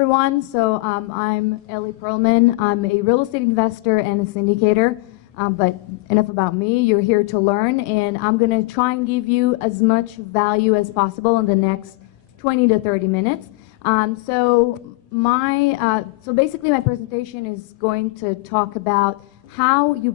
everyone. I'm Ellie Perlman. I'm a real estate investor and a syndicator. But enough about me. You're here to learn, and I'm going to try and give you as much value as possible in the next 20 to 30 minutes. So basically my presentation is going to talk about how you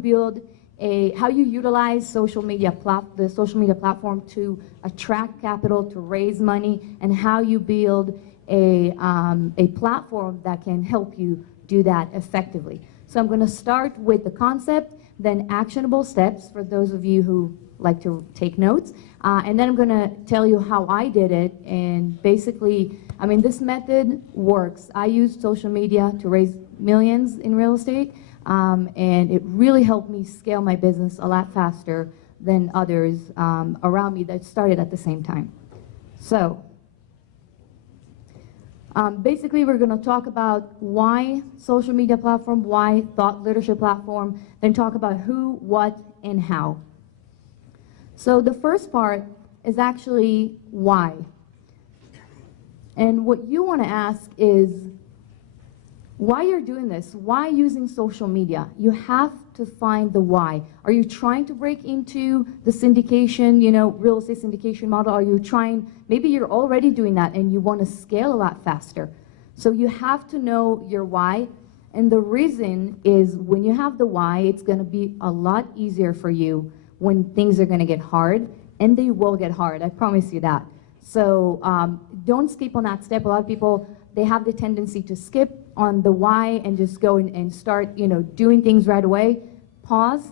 utilize the social media platform to attract capital, to raise money, and how you build a platform that can help you do that effectively. So I'm going to start with the concept, then actionable steps for those of you who like to take notes, and then I'm going to tell you how I did it. And basically, I mean, this method works. I used social media to raise millions in real estate, and it really helped me scale my business a lot faster than others around me that started at the same time. So basically, we're going to talk about why social media platform, why thought leadership platform, then talk about who, what, and how. So the first part is actually why. And what you want to ask is why you're doing this, why using social media. You have to find the why. Are you trying to break into the syndication, real estate syndication model? Are you trying, maybe you're already doing that and you want to scale a lot faster. So you have to know your why. And the reason is when you have the why, it's going to be a lot easier for you when things are going to get hard, and they will get hard, I promise you that. So don't skip on that step. A lot of people, they have the tendency to skip on the why and just go and start, doing things right away. Pause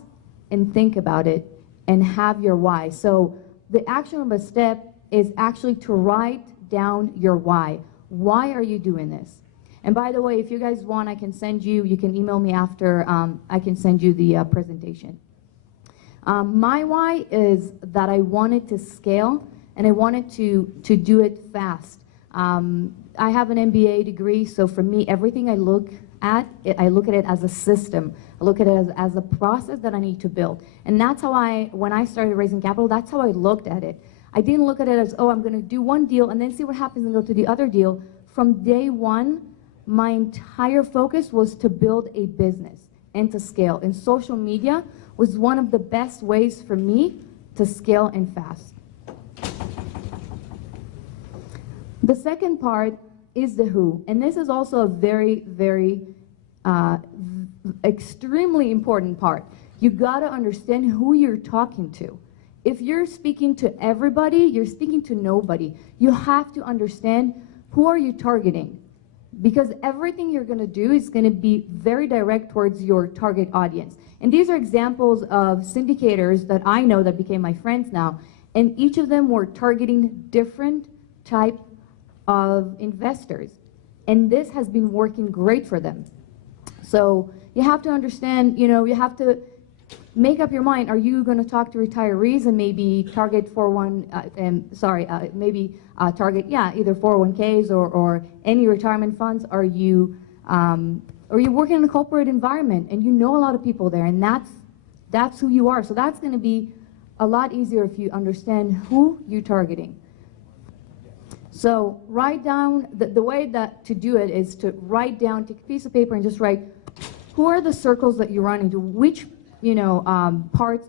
and think about it and have your why. So the actionable step is actually to write down your why. Why are you doing this? And by the way, if you guys want, I can send you, you can email me after, I can send you the presentation. My why is that I wanted to scale and I wanted to do it fast. I have an MBA degree, so for me, everything I look at it as a system. I look at it as a process that I need to build. And that's how when I started raising capital, that's how I looked at it. I didn't look at it as, oh, I'm going to do one deal and then see what happens and go to the other deal. From day one, my entire focus was to build a business and to scale. And social media was one of the best ways for me to scale and fast. The second part is the who, and this is also a very, very extremely important part. You gotta understand who you're talking to. If you're speaking to everybody, you're speaking to nobody. You have to understand who are you targeting, because everything you're gonna do is gonna be very direct towards your target audience. And these are examples of syndicators that I know that became my friends now, and each of them were targeting different type of investors, and this has been working great for them. So you have to understand, you have to make up your mind. Are you going to talk to retirees and maybe target target either 401ks or any retirement funds? Are you working in a corporate environment and you know a lot of people there, and that's who you are. So that's going to be a lot easier if you understand who you're targeting. So write down, the way to do it is to write down, take a piece of paper and just write, who are the circles that you run into? Which, parts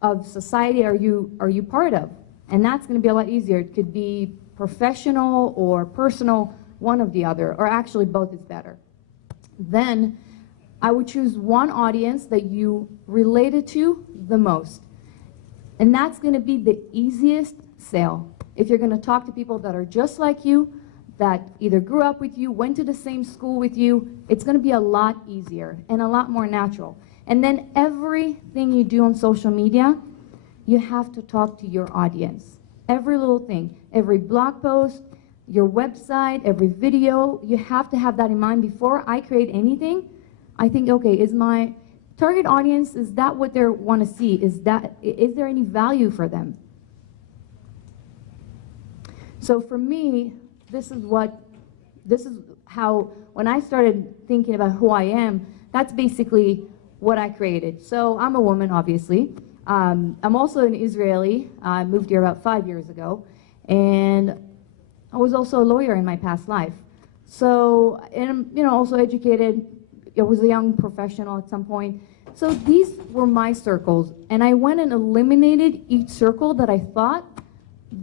of society are you part of? And that's going to be a lot easier. It could be professional or personal, one of the other, or actually both is better. Then I would choose one audience that you related to the most. And that's going to be the easiest sale. If you're going to talk to people that are just like you, that either grew up with you, went to the same school with you, it's going to be a lot easier and a lot more natural. And then everything you do on social media, you have to talk to your audience. Every little thing, every blog post, your website, every video, you have to have that in mind. Before I create anything, I think, okay, is my target audience, is that what they want to see? Is there any value for them? So for me, this is how, when I started thinking about who I am, that's basically what I created. So I'm a woman, obviously. I'm also an Israeli. I moved here about 5 years ago. And I was also a lawyer in my past life. So, and I'm, also educated. I was a young professional at some point. So these were my circles, and I went and eliminated each circle that I thought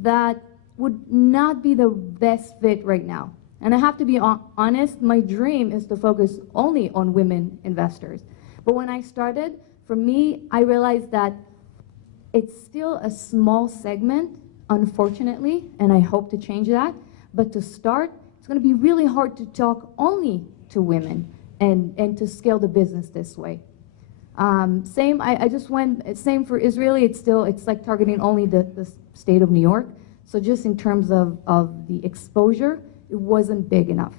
that would not be the best fit right now. And I have to be honest, my dream is to focus only on women investors. But when I started, for me, I realized that it's still a small segment, unfortunately, and I hope to change that. But to start, it's going to be really hard to talk only to women and to scale the business this way. Same, I just went, same for Israeli, it's like targeting only the state of New York. So just in terms of the exposure, it wasn't big enough.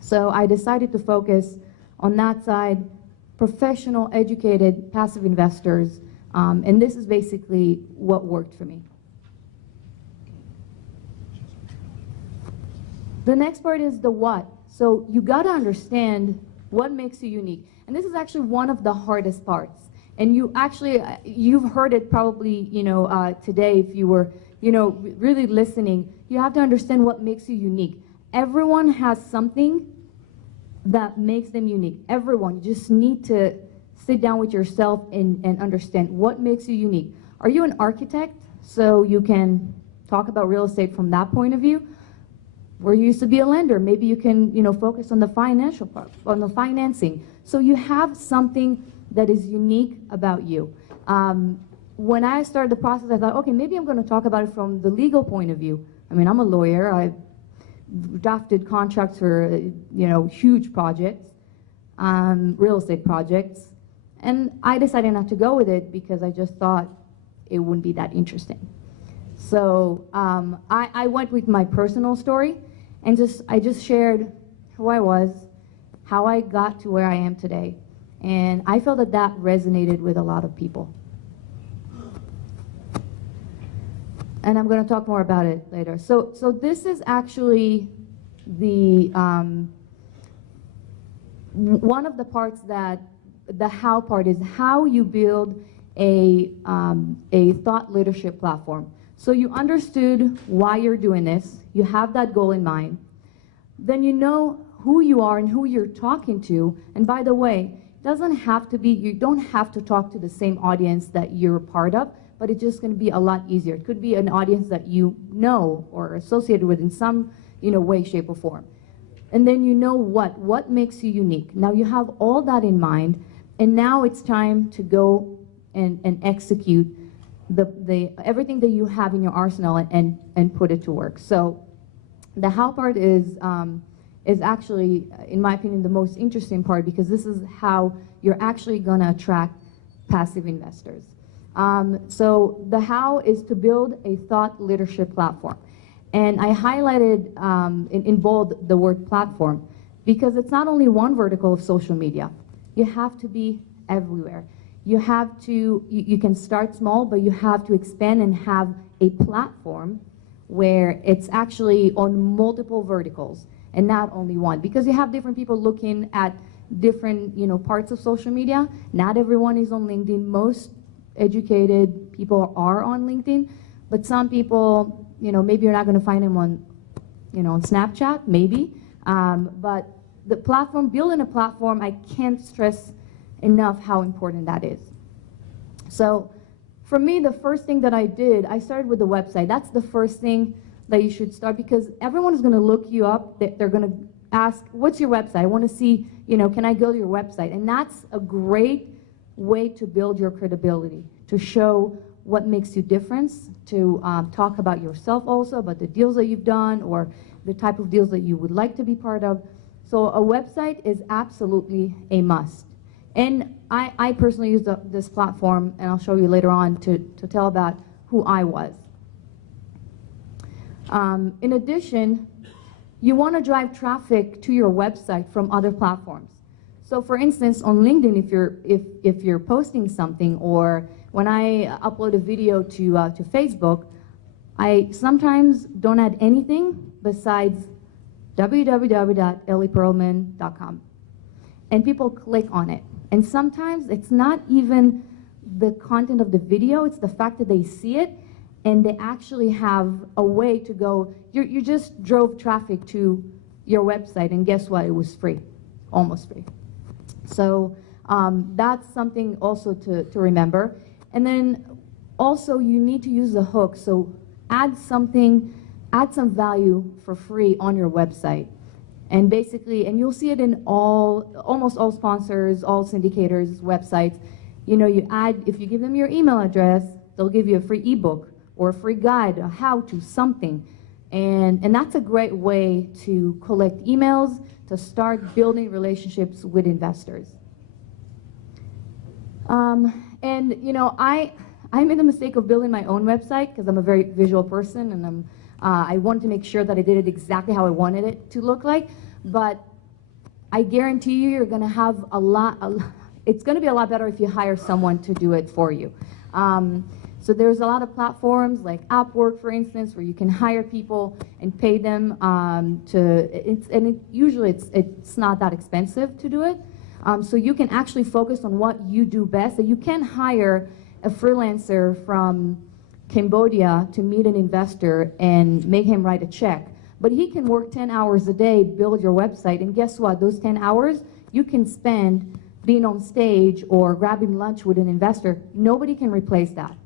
So I decided to focus on that side, professional, educated, passive investors, and this is basically what worked for me. The next part is the what. So you gotta understand what makes you unique. And this is actually one of the hardest parts. And you've heard it probably, today if you were, really listening. You have to understand what makes you unique. Everyone has something that makes them unique. Everyone. You just need to sit down with yourself and understand what makes you unique. Are you an architect? So you can talk about real estate from that point of view. Or you used to be a lender. Maybe you can, focus on the financial part, on the financing. So you have something that is unique about you. When I started the process, I thought, okay, maybe I'm going to talk about it from the legal point of view. I mean, I'm a lawyer. I drafted contracts for, huge projects, real estate projects. And I decided not to go with it because I just thought it wouldn't be that interesting. So I went with my personal story and I just shared who I was, how I got to where I am today. And I felt that resonated with a lot of people. And I'm going to talk more about it later. So this is actually the one of the parts that the how part is how you build a thought leadership platform. So you understood why you're doing this. You have that goal in mind. Then you know who you are and who you're talking to. And by the way, it doesn't have to be, you don't have to talk to the same audience that you're a part of, but it's just going to be a lot easier. It could be an audience that you know or associated with in some way, shape, or form. And then you know what makes you unique. Now you have all that in mind, and now it's time to go and execute everything that you have in your arsenal and put it to work. So the how part is actually, in my opinion, the most interesting part because this is how you're actually going to attract passive investors. So the how is to build a thought leadership platform. And I highlighted in bold the word platform because it's not only one vertical of social media. You have to be everywhere. You have to, you can start small, but you have to expand and have a platform where it's actually on multiple verticals and not only one. Because you have different people looking at different parts of social media. Not everyone is on LinkedIn. Most educated people are on LinkedIn, but some people, maybe you're not going to find them on, on Snapchat, maybe. But the platform, building a platform, I can't stress enough how important that is. So for me, the first thing that I did, I started with the website. That's the first thing that you should start because everyone is going to look you up. They're going to ask, what's your website? I want to see, can I go to your website? And that's a great way to build your credibility, to show what makes you different, to talk about yourself also, about the deals that you've done or the type of deals that you would like to be part of. So a website is absolutely a must. And I personally use this platform, and I'll show you later on to tell about who I was. In addition, you want to drive traffic to your website from other platforms. So for instance, on LinkedIn, if you're posting something, or when I upload a video to Facebook, I sometimes don't add anything besides www.ellieperlman.com. And people click on it. And sometimes it's not even the content of the video, it's the fact that they see it and they actually have a way to go, you just drove traffic to your website, and guess what? It was free, almost free. So that's something also to remember. And then also you need to use the hook. So add some value for free on your website. And basically, and you'll see it in almost all sponsors, all syndicators' websites. You know, you add, if you give them your email address, they'll give you a free ebook or a free guide, a how-to, something. And that's a great way to collect emails, to start building relationships with investors. And you know, I made the mistake of building my own website because I'm a very visual person, and I wanted to make sure that I did it exactly how I wanted it to look like. But I guarantee you, you're going to have it's going to be a lot better if you hire someone to do it for you. So there's a lot of platforms like Upwork, for instance, where you can hire people and pay them usually it's not that expensive to do it. So you can actually focus on what you do best. So you can hire a freelancer from Cambodia to meet an investor and make him write a check. But he can work 10 hours a day, build your website, and guess what? Those 10 hours you can spend being on stage or grabbing lunch with an investor. Nobody can replace that.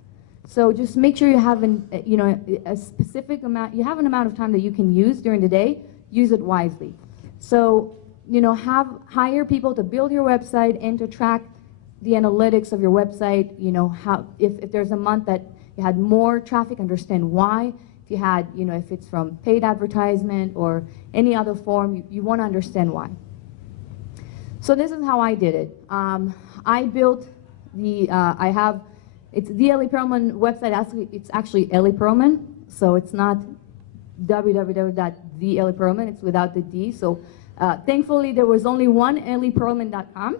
So just make sure you have a specific amount, you have an amount of time that you can use during the day, use it wisely. So, you know, hire people to build your website and to track the analytics of your website. You know, if there's a month that you had more traffic, understand why. If you had, you know, if it's from paid advertisement or any other form, you want to understand why. So this is how I did it. I built it's the Ellie Perlman website. It's actually Ellie Perlman, so it's not www.theellieperlman. It's without the D. So thankfully, there was only one ellieperlman.com.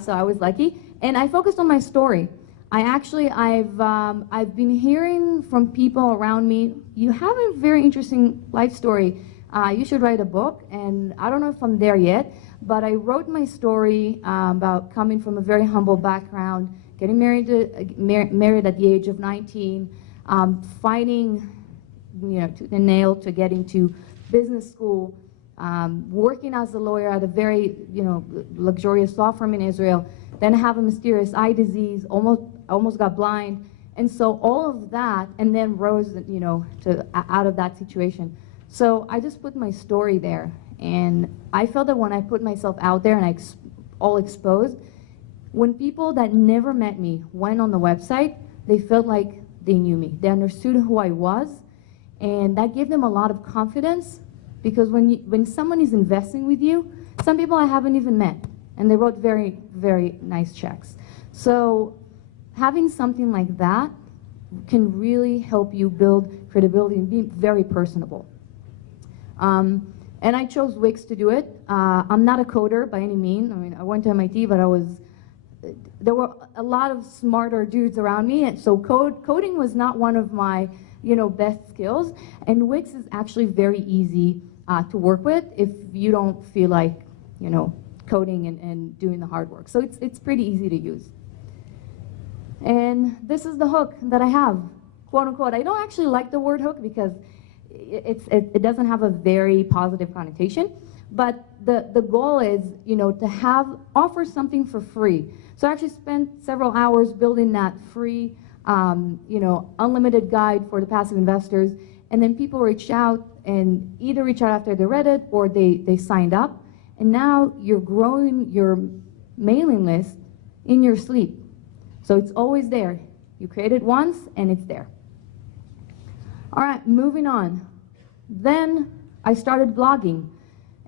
So I was lucky, and I focused on my story. I've been hearing from people around me, you have a very interesting life story. You should write a book, and I don't know if I'm there yet, but I wrote my story about coming from a very humble background, getting married at the age of 19, fighting, you know, tooth and nail to get into business school, working as a lawyer at a very, you know, luxurious law firm in Israel, then have a mysterious eye disease, almost got blind, and so all of that, and then rose, you know, out of that situation. So I just put my story there, and I felt that when I put myself out there and all exposed, when people that never met me went on the website, they felt like they knew me. They understood who I was, and that gave them a lot of confidence, because when someone is investing with you, some people I haven't even met, and they wrote very, very nice checks. So having something like that can really help you build credibility and be very personable. And I chose Wix to do it. I'm not a coder by any means. I mean, I went to MIT, but there were a lot of smarter dudes around me, and so coding was not one of my, you know, best skills. And Wix is actually very easy to work with if you don't feel like, you know, coding and doing the hard work. So it's pretty easy to use. And this is the hook that I have, quote unquote. I don't actually like the word hook because it doesn't have a very positive connotation, but the goal is, you know, to offer something for free. So I actually spent several hours building that free, you know, unlimited guide for the passive investors, and then people reached out and either reached out after they read it or they signed up, and now you're growing your mailing list in your sleep. So it's always there. You create it once and it's there. All right, moving on. Then I started blogging.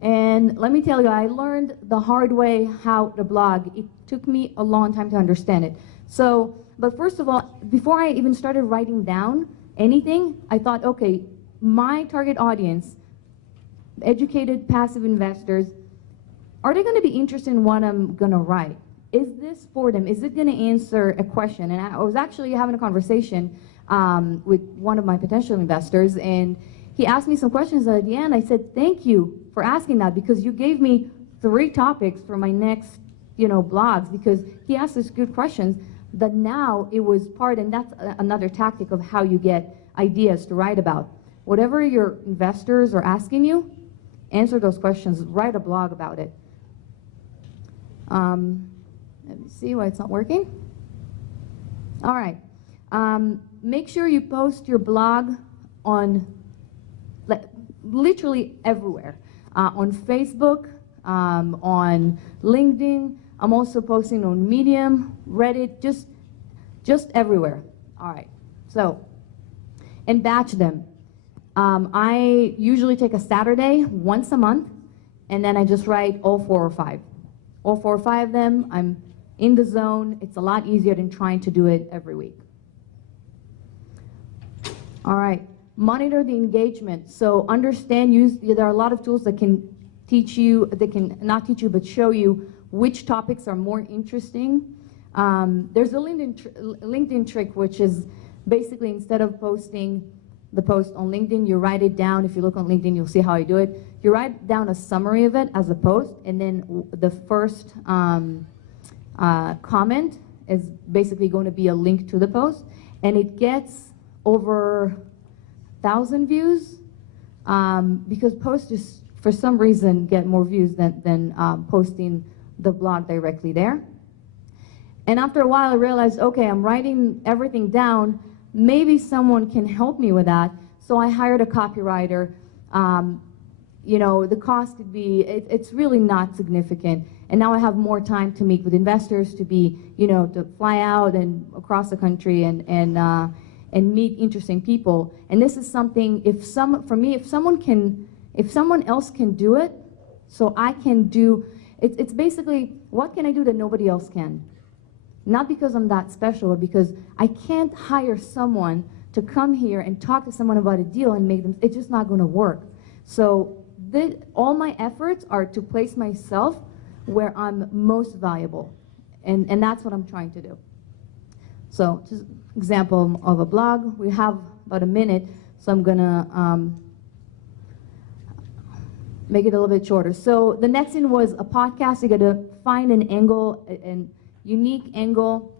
And let me tell you, I learned the hard way how to blog. It took me a long time to understand it. So, but first of all, before I even started writing down anything, I thought, okay, my target audience, educated passive investors, are they going to be interested in what I'm going to write? Is this for them? Is it going to answer a question? And I was actually having a conversation with one of my potential investors, and he asked me some questions, and at the end I said, thank you for asking that, because you gave me 3 topics for my next, you know, blogs, because he asked us good questions that now it was part, and that's another tactic of how you get ideas to write about. Whatever your investors are asking you, answer those questions, write a blog about it. Let me see why it's not working. All right. Make sure you post your blog on literally everywhere. On Facebook, on LinkedIn. I'm also posting on Medium, Reddit, just everywhere. All right. So, and batch them. I usually take a Saturday once a month, and then I just write all 4 or 5. All 4 or 5 of them, I'm in the zone. It's a lot easier than trying to do it every week. All right, monitor the engagement. So understand, there are a lot of tools that can teach you, that can not teach you, but show you which topics are more interesting. There's a LinkedIn trick, which is basically instead of posting the post on LinkedIn, you write it down. If you look on LinkedIn, you'll see how I do it. You write down a summary of it as a post, and then the first comment is basically going to be a link to the post, and it gets over 1,000 views because posts just, for some reason, get more views than posting the blog directly there. And after a while, I realized, okay, I'm writing everything down. Maybe someone can help me with that. So I hired a copywriter. You know, the cost could be, it's really not significant. And now I have more time to meet with investors, to be, you know, to fly out and across the country and meet interesting people. And this is something, for me, if someone else can do it, so I can do, it's basically, what can I do that nobody else can? Not because I'm that special, but because I can't hire someone to come here and talk to someone about a deal and make them, it's just not gonna work. So all my efforts are to place myself where I'm most valuable. And that's what I'm trying to do. So just example of a blog. We have about a minute, so I'm gonna make it a little bit shorter. So the next thing was a podcast. You gotta find an angle, an unique angle,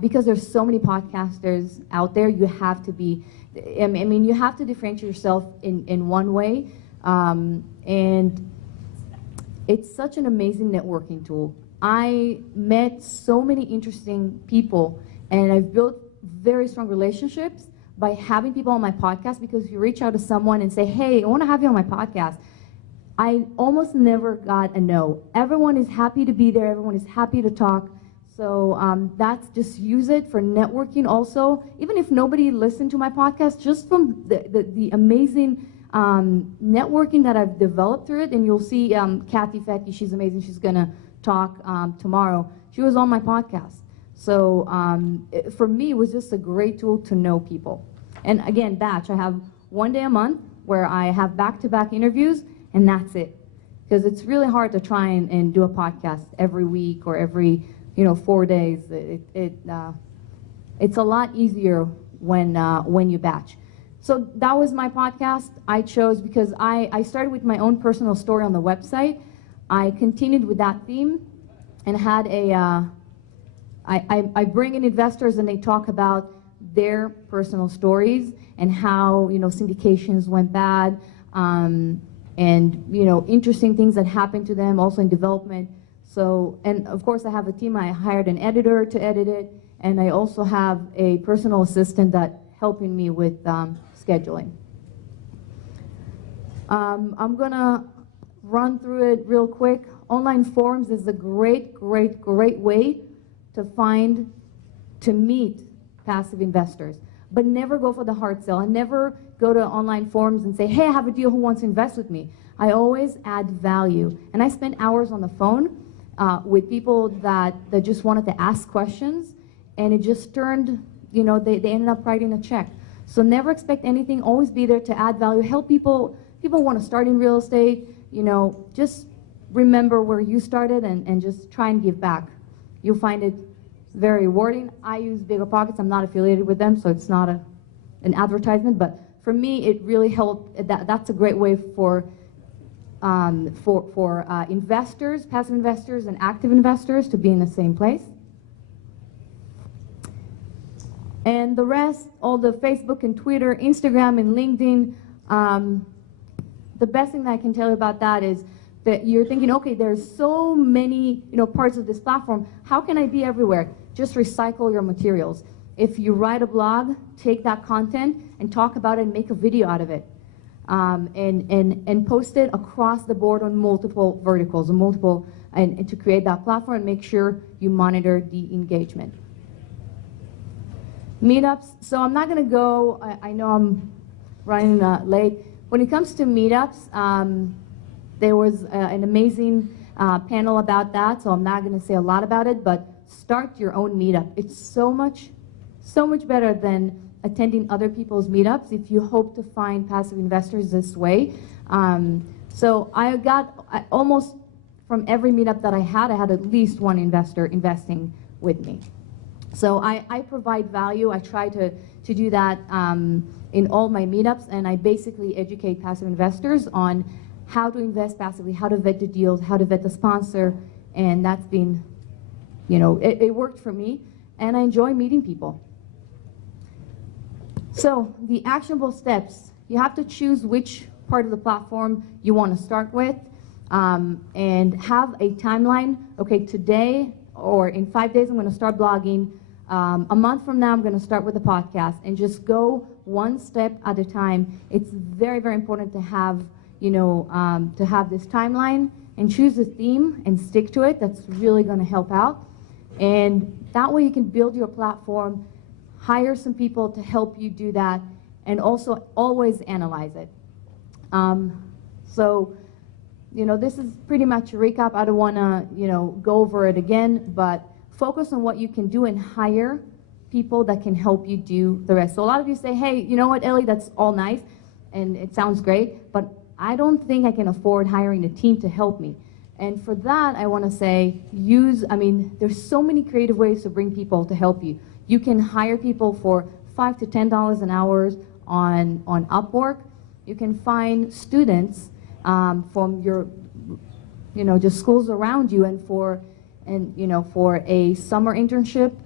because there's so many podcasters out there. You have to be, I mean, you have to differentiate yourself in one way, and it's such an amazing networking tool. I met so many interesting people, and I've built very strong relationships by having people on my podcast, because if you reach out to someone and say, hey, I want to have you on my podcast, I almost never got a no. Everyone is happy to be there. Everyone is happy to talk. So that's, just use it for networking also. Even if nobody listened to my podcast, just from the amazing networking that I've developed through it. And you'll see Kathy Fettke, she's amazing. She's going to talk tomorrow. She was on my podcast. So for me, it was just a great tool to know people. And again, batch. I have 1 day a month where I have back-to-back interviews, and that's it. Because it's really hard to try and do a podcast every week or every 4 days. It's a lot easier when you batch. So that was my podcast. I chose because I started with my own personal story on the website. I continued with that theme and had I bring in investors and they talk about their personal stories and how syndications went bad, and interesting things that happened to them also in development. So, and of course I have a team. I hired an editor to edit it, and I also have a personal assistant that helping me with scheduling. I'm gonna run through it real quick. Online forums is a great way to meet passive investors, but never go for the hard sell, and never go to online forums and say, hey, I have a deal, who wants to invest with me? I always add value, and I spent hours on the phone with people that just wanted to ask questions, and it just turned, they ended up writing a check. So never expect anything, always be there to add value, help people. People want to start in real estate, just remember where you started and just try and give back. You'll find it very rewarding. I use Bigger Pockets. I'm not affiliated with them, so it's not an advertisement, but for me, it really helped. That's a great way for investors, passive investors, and active investors to be in the same place. And the rest, all the Facebook and Twitter, Instagram and LinkedIn, the best thing that I can tell you about that is that you're thinking, okay, there's so many, parts of this platform. How can I be everywhere? Just recycle your materials. If you write a blog, take that content and talk about it and make a video out of it. And post it across the board on multiple verticals, and to create that platform and make sure you monitor the engagement. Meetups, so I'm not going to go, I know I'm running late. When it comes to meetups, there was an amazing panel about that, so I'm not going to say a lot about it, but start your own meetup. It's so much better than attending other people's meetups if you hope to find passive investors this way. So I got almost from every meetup that I had at least one investor investing with me. So I provide value. I try to do that in all my meetups, and I basically educate passive investors on how to invest passively, how to vet the deals, how to vet the sponsor, and that's been, it worked for me, and I enjoy meeting people. So the actionable steps, you have to choose which part of the platform you want to start with, and have a timeline. Okay, today or in 5 days I'm going to start blogging. A month from now I'm going to start with a podcast, and just go one step at a time. It's very, very important to have, to have this timeline and choose a theme and stick to it. That's really going to help out, and that way you can build your platform, hire some people to help you do that, and also always analyze it. So, this is pretty much a recap. I don't want to, go over it again, but focus on what you can do and hire people that can help you do the rest. So a lot of you say, hey, you know what, Ellie, that's all nice, and it sounds great, but I don't think I can afford hiring a team to help me. And for that, I want to say, there's so many creative ways to bring people to help you. You can hire people for $5 to $10 an hour on Upwork. You can find students from your, just schools around you, and for a summer internship,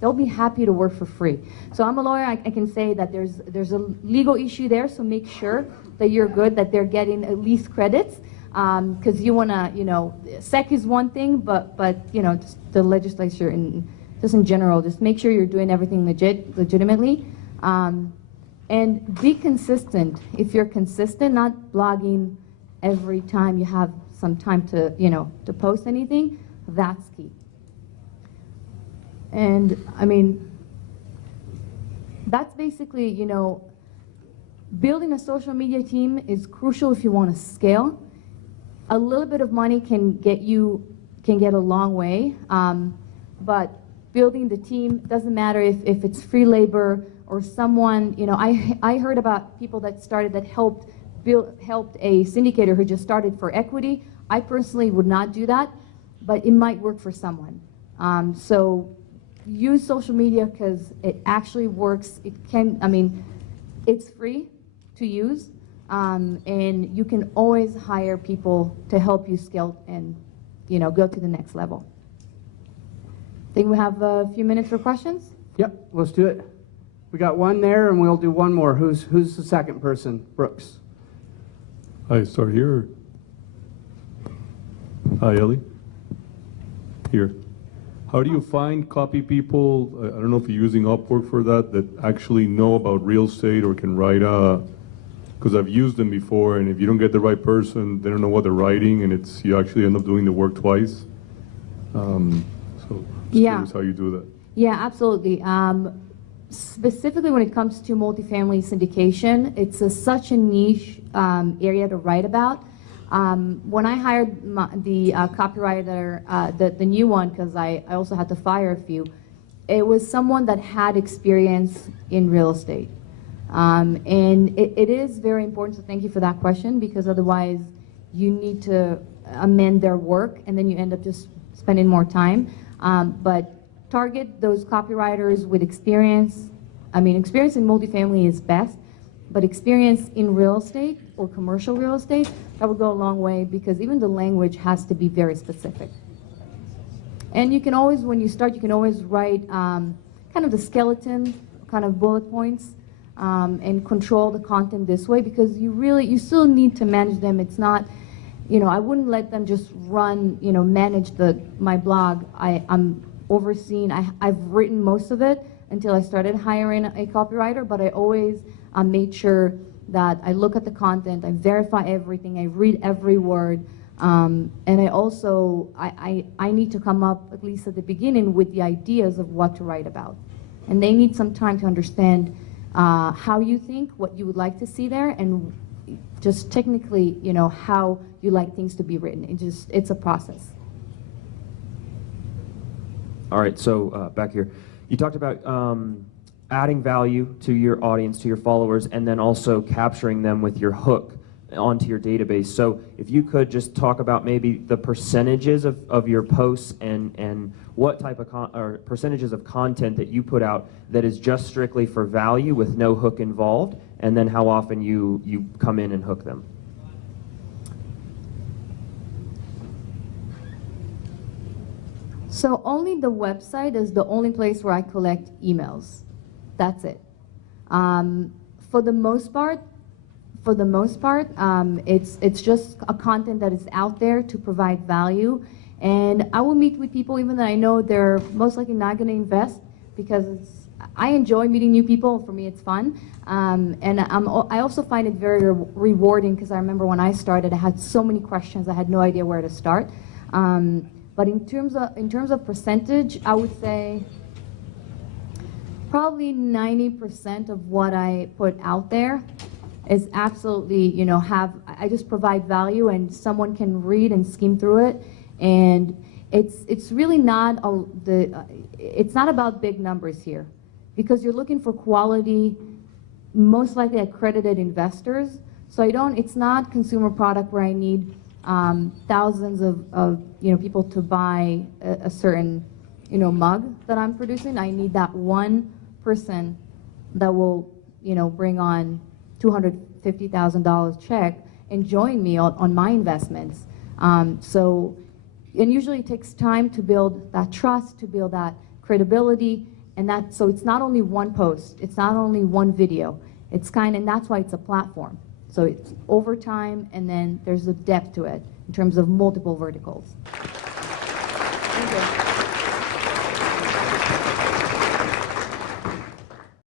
they'll be happy to work for free. So I'm a lawyer. I can say that there's a legal issue there. So make sure that you're good, that they're getting at least credits, because you want to, SEC is one thing, but just the legislature and just in general, just make sure you're doing everything legitimately, and be consistent. If you're consistent, not blogging every time you have some time to to post anything, that's key. And that's basically, building a social media team is crucial if you want to scale. A little bit of money can get a long way, but building the team doesn't matter if it's free labor or someone, I heard about people that helped a syndicator who just started for equity. I personally would not do that, but it might work for someone. So use social media because it actually works. It's free to use, and you can always hire people to help you scale and go to the next level. I think we have a few minutes for questions. Yep, let's do it. We got one there, and we'll do one more. Who's the second person? Brooks. Hi, start here. Hi, Ellie. Here. How do you find copy people? I don't know if you're using Upwork for that actually know about real estate or can write because I've used them before, and if you don't get the right person, they don't know what they're writing, and you actually end up doing the work twice. So curious how you do that. Yeah, absolutely. Specifically when it comes to multifamily syndication, it's such a niche area to write about. When I hired the copywriter, the new one, because I also had to fire a few, it was someone that had experience in real estate. And it is very important, so thank you for that question, because otherwise you need to amend their work and then you end up just spending more time. But target those copywriters with experience. Experience in multifamily is best, but experience in real estate or commercial real estate, that would go a long way, because even the language has to be very specific. And you can always, when you start, you can always write kind of the skeleton, kind of bullet points, and control the content this way, because you still need to manage them. It's not, I wouldn't let them just run, manage my blog. I'm overseeing, I've written most of it until I started hiring a copywriter, but I always made sure that I look at the content, I verify everything, I read every word, and I also, I need to come up, at least at the beginning, with the ideas of what to write about. And they need some time to understand how you think, what you would like to see there, and just technically, how you like things to be written. It's a process. All right, so back here. You talked about adding value to your audience, to your followers, and then also capturing them with your hook onto your database. So if you could just talk about maybe the percentages of your posts and what type of or percentages of content that you put out that is just strictly for value with no hook involved, and then how often you come in and hook them. So only the website is the only place where I collect emails. That's it. For the most part, it's just a content that is out there to provide value. And I will meet with people even though I know they're most likely not going to invest, because I enjoy meeting new people. For me, it's fun. And I also find it very rewarding, because I remember when I started, I had so many questions, I had no idea where to start. But in terms of percentage, I would say probably 90% of what I put out there is absolutely, I just provide value and someone can read and skim through it. And it's really not it's not about big numbers here, because you're looking for quality, most likely accredited investors. So it's not consumer product where I need thousands of people to buy a certain mug that I'm producing. I need that one person that will bring on $250,000 check and join me on my investments. And usually it takes time to build that trust, to build that credibility, and so it's not only one post, it's not only one video. And that's why it's a platform. So it's over time, and then there's a depth to it in terms of multiple verticals. Thank you.